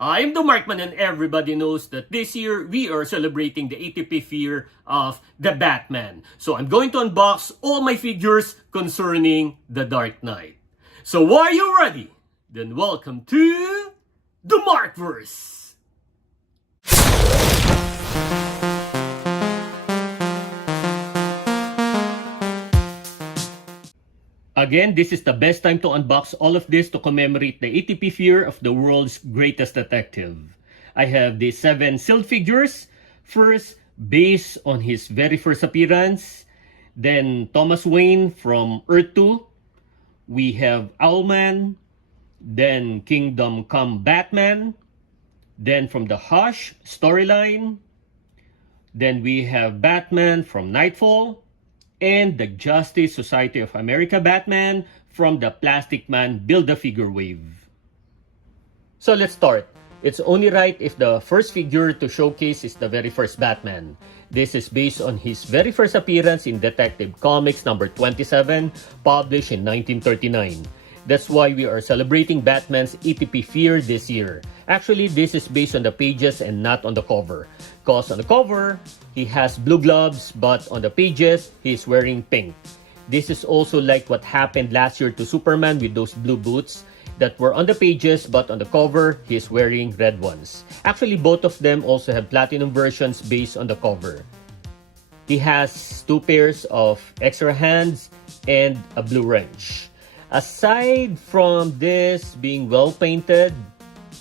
I'm the Markman, and everybody knows that this year we are celebrating the 85th year of the Batman. So I'm going to unbox all my figures concerning the Dark Knight. So are you ready? Then welcome to the Markverse. Again, this is the best time to unbox all of this to commemorate the 85th year of the world's greatest detective. I have the 7 sealed figures. First, based on his very first appearance. Then Thomas Wayne from Earth 2. We have Owlman. Then Kingdom Come Batman. Then from the Hush storyline. Then we have Batman from Nightfall. And the Justice Society of America Batman from the Plastic Man Build-A-Figure wave. So let's start. It's only right if the first figure to showcase is the very first Batman. This is based on his very first appearance in Detective Comics number 27, published in 1939. That's why we are celebrating Batman's 85th year this year. Actually, this is based on the pages and not on the cover. Because on the cover, he has blue gloves, but on the pages, he's wearing pink. This is also like what happened last year to Superman with those blue boots that were on the pages, but on the cover, he's wearing red ones. Actually, both of them also have platinum versions based on the cover. He has 2 pairs of extra hands and a blue wrench. Aside from this being well painted,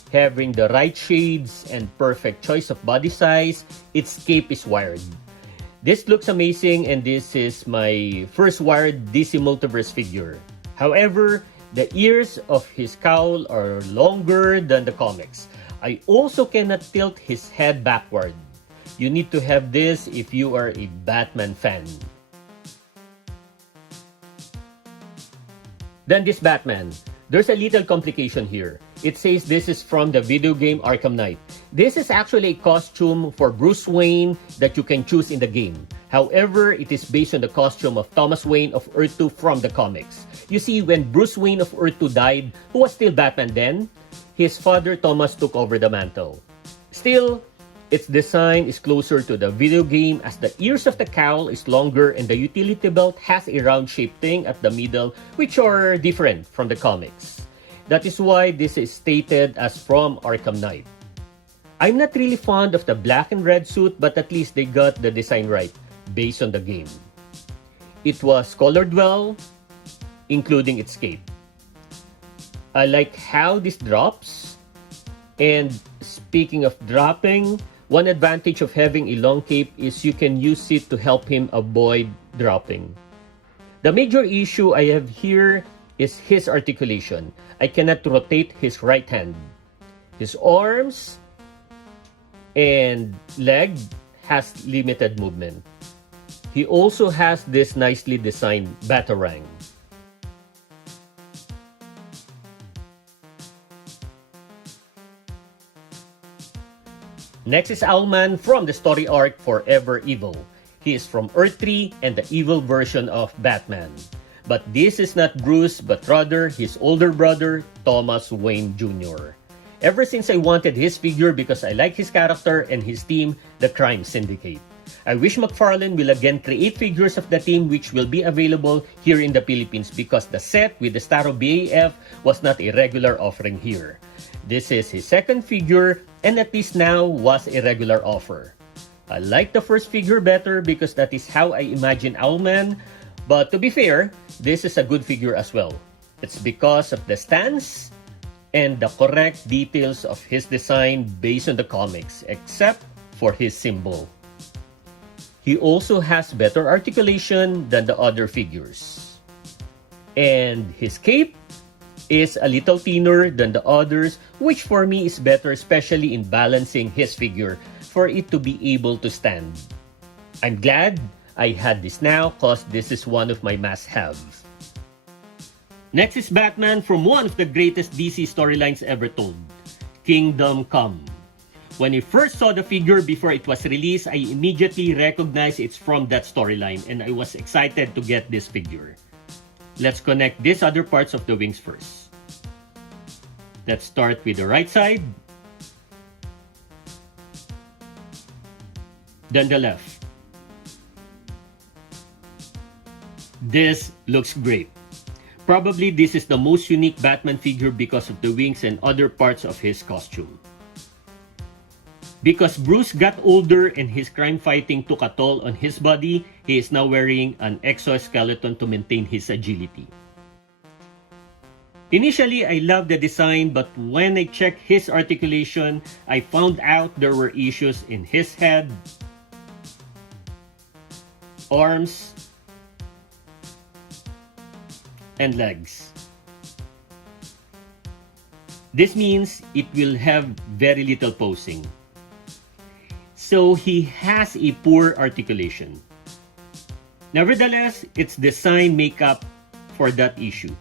having the right shades and perfect choice of body size, its cape is wired. This looks amazing, and this is my first wired DC Multiverse figure. However, the ears of his cowl are longer than the comics. I also cannot tilt his head backward. You need to have this if you are a Batman fan. Then this Batman. There's a little complication here. It says this is from the video game Arkham Knight. This is actually a costume for Bruce Wayne that you can choose in the game. However, it is based on the costume of Thomas Wayne of Earth 2 from the comics. You see, when Bruce Wayne of Earth 2 died, who was still Batman then, his father Thomas took over the mantle. Still, its design is closer to the video game as the ears of the cowl is longer and the utility belt has a round-shaped thing at the middle, which are different from the comics. That is why this is stated as from Arkham Knight. I'm not really fond of the black and red suit, but at least they got the design right based on the game. It was colored well, including its cape. I like how this drops. And speaking of dropping, one advantage of having a long cape is you can use it to help him avoid dropping. The major issue I have here is his articulation. I cannot rotate his right hand. His arms and leg has limited movement. He also has this nicely designed batarang. Next is Owlman from the story arc Forever Evil. He is from Earth 3 and the evil version of Batman. But this is not Bruce, but rather his older brother, Thomas Wayne Jr. Ever since I wanted his figure because I like his character and his team, the Crime Syndicate. I wish McFarlane will again create figures of the team which will be available here in the Philippines because the set with the star of BAF was not a regular offering here. This is his second figure and at least now was a regular offer. I like the first figure better because that is how I imagine Owlman, but to be fair, this is a good figure as well. It's because of the stance and the correct details of his design based on the comics, except for his symbol. He also has better articulation than the other figures. And his cape is a little thinner than the others, which for me is better, especially in balancing his figure for it to be able to stand. I'm glad I had this now cause this is one of my must-have. Next is Batman from one of the greatest DC storylines ever told, Kingdom Come. When I first saw the figure before it was released, I immediately recognized it's from that storyline and I was excited to get this figure. Let's connect these other parts of the wings first. Let's start with the right side. Then the left. This looks great. Probably this is the most unique Batman figure because of the wings and other parts of his costume. Because Bruce got older and his crime fighting took a toll on his body, he is now wearing an exoskeleton to maintain his agility. Initially, I loved the design, but when I checked his articulation, I found out there were issues in his head, arms, and legs. This means it will have very little posing. So he has a poor articulation. Nevertheless, its design make up for that issue.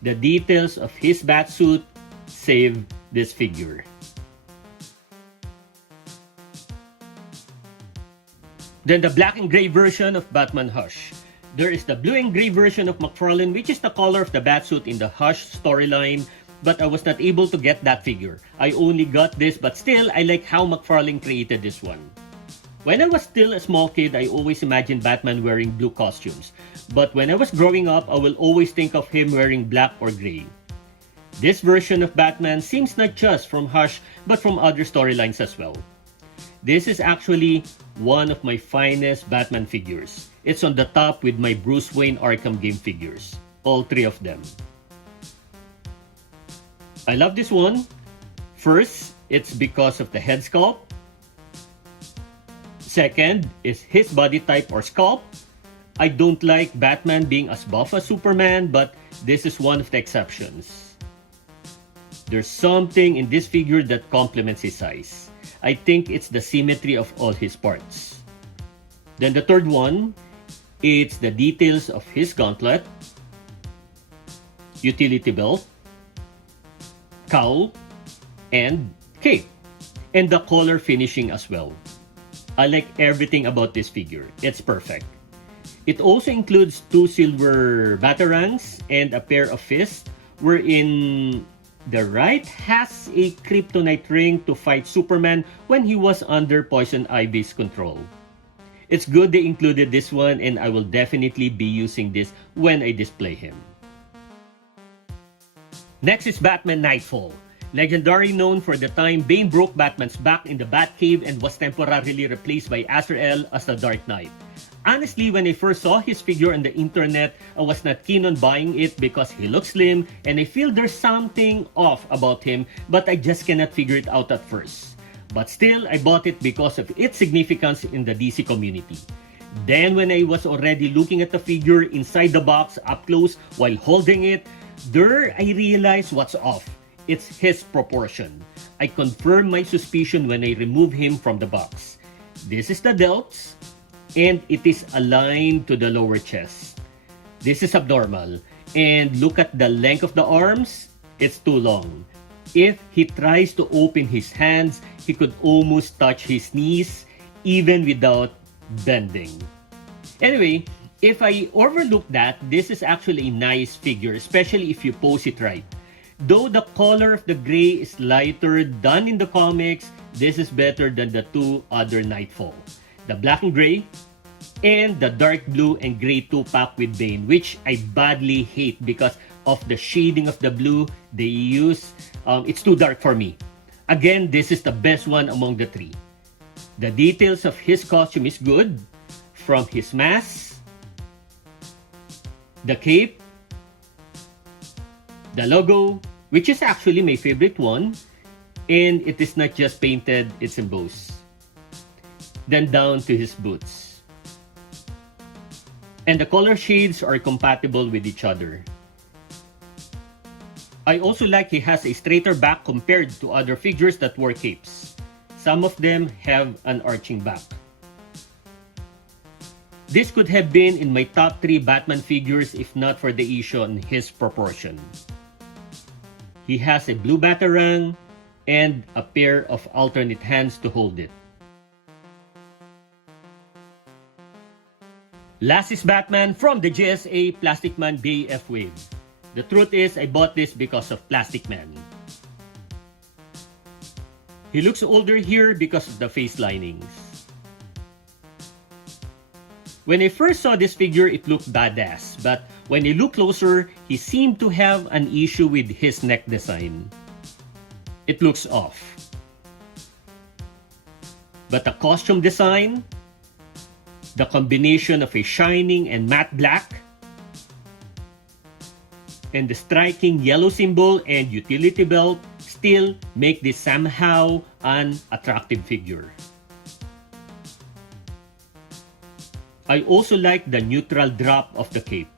The details of his batsuit save this figure. Then the black and gray version of Batman Hush. There is the blue and gray version of McFarlane, which is the color of the batsuit in the Hush storyline, but I was not able to get that figure. I only got this, but still, I like how McFarlane created this one. When I was still a small kid, I always imagined Batman wearing blue costumes. But when I was growing up, I will always think of him wearing black or gray. This version of Batman seems not just from Hush, but from other storylines as well. This is actually one of my finest Batman figures. It's on the top with my Bruce Wayne Arkham game figures. All three of them. I love this one. First, it's because of the head sculpt. Second is his body type or sculpt. I don't like Batman being as buff as Superman, but this is one of the exceptions. There's something in this figure that complements his size. I think it's the symmetry of all his parts. Then the third one, it's the details of his gauntlet, utility belt, cowl, and cape, and the color finishing as well. I like everything about this figure. It's perfect. It also includes 2 silver batarangs and a pair of fists, wherein the right has a kryptonite ring to fight Superman when he was under Poison Ivy's control. It's good they included this one, and I will definitely be using this when I display him. Next is Batman Nightfall. Legendary known for the time Bane broke Batman's back in the Batcave and was temporarily replaced by Azrael as the Dark Knight. Honestly, when I first saw his figure on the internet, I was not keen on buying it because he looks slim and I feel there's something off about him, but I just cannot figure it out at first. But still, I bought it because of its significance in the DC community. Then when I was already looking at the figure inside the box up close while holding it, there I realized what's off. It's his proportion. I confirmed my suspicion when I removed him from the box. This is the delts, and it is aligned to the lower chest. This is abnormal. And look at the length of the arms. It's too long. If he tries to open his hands, he could almost touch his knees even without bending. Anyway, if I overlook that, this is actually a nice figure, especially if you pose it right. Though the color of the gray is lighter than in the comics, this is better than the 2 other Nightfall. The black and gray, and the dark blue and gray 2-pack with Bane, which I badly hate because of the shading of the blue they use. It's too dark for me. Again, this is the best one among the 3. The details of his costume is good, from his mask, the cape, the logo, which is actually my favorite one, and it is not just painted, it's embossed. Then down to his boots. And the color shades are compatible with each other. I also like he has a straighter back compared to other figures that wore capes. Some of them have an arching back. This could have been in my top 3 Batman figures if not for the issue on his proportion. He has a blue batarang and a pair of alternate hands to hold it. Last is Batman from the GSA Plastic Man Bay F-Wave. The truth is, I bought this because of Plastic Man. He looks older here because of the face linings. When I first saw this figure, it looked badass, but when I look closer, he seemed to have an issue with his neck design. It looks off. But the costume design, the combination of a shining and matte black, and the striking yellow symbol and utility belt still make this somehow an attractive figure. I also like the neutral drop of the cape.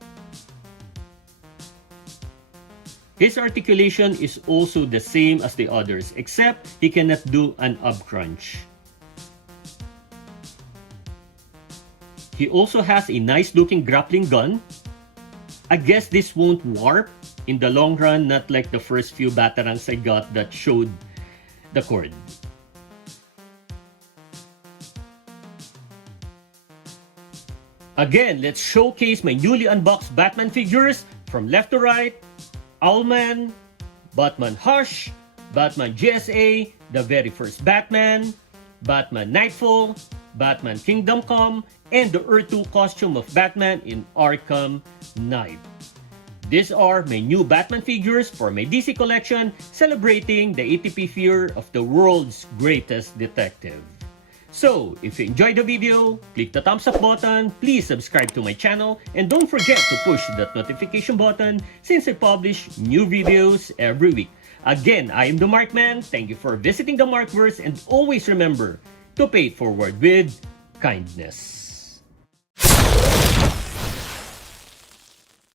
His articulation is also the same as the others, except he cannot do an ab crunch. He also has a nice looking grappling gun. I guess this won't warp in the long run, not like the first few batarangs I got that showed the cord. Again, let's showcase my newly unboxed Batman figures from left to right. Owlman, Batman Hush, Batman GSA, the very first Batman, Batman Nightfall, Batman Kingdom Come, and the Earth 2 costume of Batman in Arkham Knight. These are my new Batman figures for my DC collection, celebrating the ATP year of the world's greatest detective. So, if you enjoyed the video, click the thumbs up button, please subscribe to my channel, and don't forget to push that notification button since I publish new videos every week. Again, I am the Markman. Thank you for visiting the Markverse, and always remember to pay it forward with kindness.